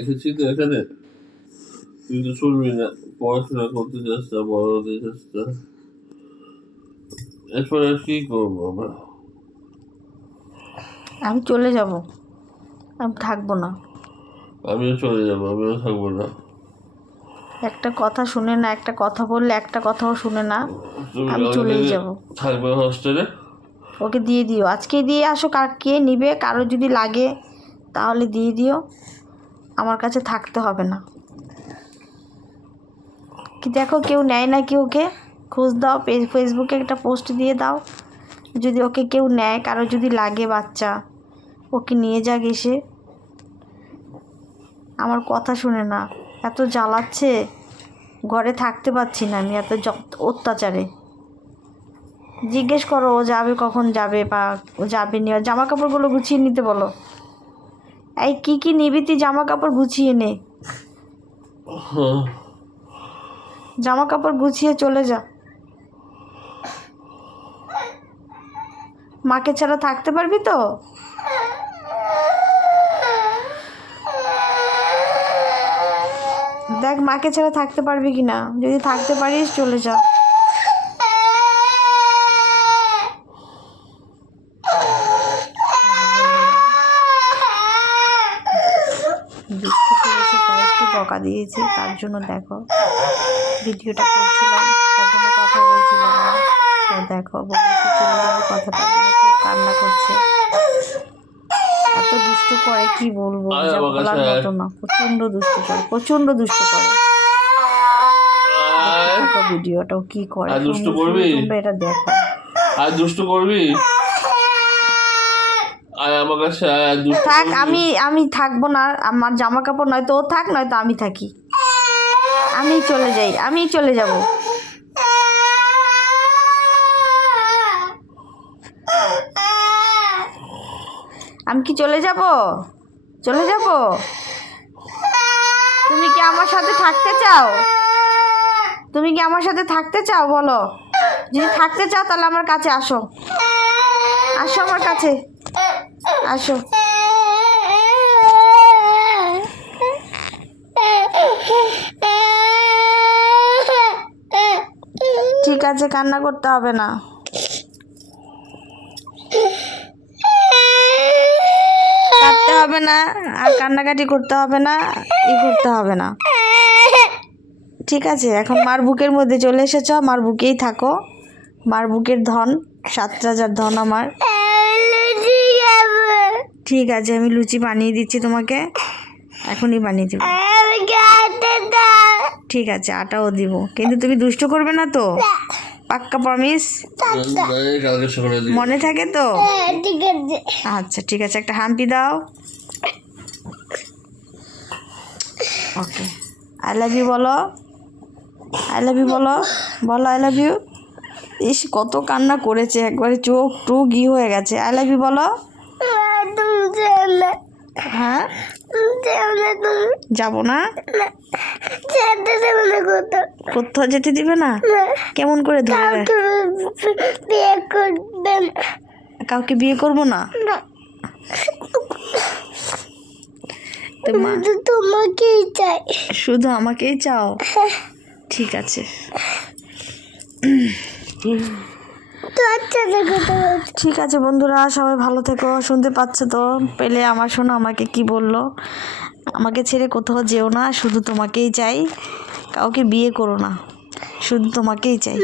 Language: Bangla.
এসেছি তো এখানে, তুই তো শুনবি না, পড়াশোনা করতে চাস না, বড় হতে চাস না, এরপর আর কি করবো আমরা? আমি চলে যাব, আমি থাকবো না। আমিও চলে যাবো, আমিও থাকবো না। একটা কথা শুনে না, একটা কথা বললে একটা কথাও শুনে না, তুমি আমি চলেই যাব। থাকবে হস্টেলে? ওকে দিয়ে দিও, আজকে দিয়ে আসো, কে নিবে, কারো যদি লাগে তাহলে দিয়ে দিও, আমার কাছে থাকতে হবে না। কি দেখো কেউ নেয় না, কি ওকে খোঁজ দাও, ফেসবুকে একটা পোস্ট দিয়ে দাও, যদি ওকে কেউ নেয়, কারো যদি লাগে বাচ্চা, ওকে নিয়ে যাক এসে। আমার কথা শুনে না, এত জ্বালাচ্ছে, ঘরে থাকতে পারছি না আমি, এত অত্যাচারে। জিজ্ঞেস করো ও যাবে কখন যাবে, বা ও যাবে নি, জামা কাপড়গুলো গুছিয়ে নিতে বলো। এই কি নিবি তুই, জামা কাপড় গুছিয়ে নে, জামা কাপড় গুছিয়ে চলে যা। মাকে ছাড়া থাকতে পারবি তো? দেখ মাকে ছাড়া থাকতে পারবি কি না, যদি থাকতে পারিস চলে যা। দুষ্টু করেছে তাই একটু বকা দিয়েছি, তার জন্য দেখো ভিডিওটা করছিলাম, তার জন্য কথা বলছিলাম না। তো দেখো বলেছি চলে যাবো, কথাটা খুব কান্না করছে, এত দুষ্টু করে কি বলবো, যা বলার মতো না, প্রচণ্ড দুষ্টু করে, প্রচণ্ড দুষ্টু করে। দেখো ভিডিওটাও কি করে, তোমরা এটা দেখো। আর দুষ্টু করবি? থাক, আমি থাকবো না, আমার জামা কাপড় নয়তো ও থাক, নয়তো আমি থাকি, আমি চলে যাই, আমি চলে যাব। আমি কি চলে যাব? চলে যাব? তুমি কি আমার সাথে থাকতে চাও? তুমি কি আমার সাথে থাকতে চাও বলো? যদি থাকতে চাও তাহলে আমার কাছে আসো, আসো আমার কাছে, আসো। ঠিক আছে, কান্না করতে হবে না, কাঁদতে হবে না, আর কান্নাকাটি করতে হবে না, করতে হবে না। ঠিক আছে, এখন মার বুকের মধ্যে চলে এসেছ, মার বুকেই থাকো, মার বুকের ধন, 7 রাজার ধন আমার। ঠিক আছে, আমি লুচি বানিয়ে দিচ্ছি তোমাকে, এখনই বানিয়ে দিব। ঠিক আছে, আটাও দিব, কিন্তু তুমি দুষ্ট করবে না তো? পাক্কা প্রমিস? মনে থাকে তো? আচ্ছা ঠিক আছে, একটা হাম্পি দাও। ওকে, আই লাভ ইউ বলো, আই লাভ ইউ বলো, বলো আই লাভ ইউ। ইস কত কান্না করেছে, একবারে চোখ টুক হয়ে গেছে। আই লাভ ইউ বলো। হ্যাঁ যাবো না, কোথাও যেতে দিবে না? কেমন করে ধরবে? কাউকে বিয়ে করবো না? তোমাকেই চাই, শুধু আমাকেই চাও? ঠিক আছে, ঠিক আছে বন্ধুরা, সবাই ভালো থেকো। শুনতে পাচ্ছ তো পেলে আমার, শোনো আমাকে কি বললো, আমাকে ছেড়ে কোথাও যেও না, শুধু তোমাকেই চাই, কাউকে বিয়ে করো না, শুধু তোমাকেই চাই।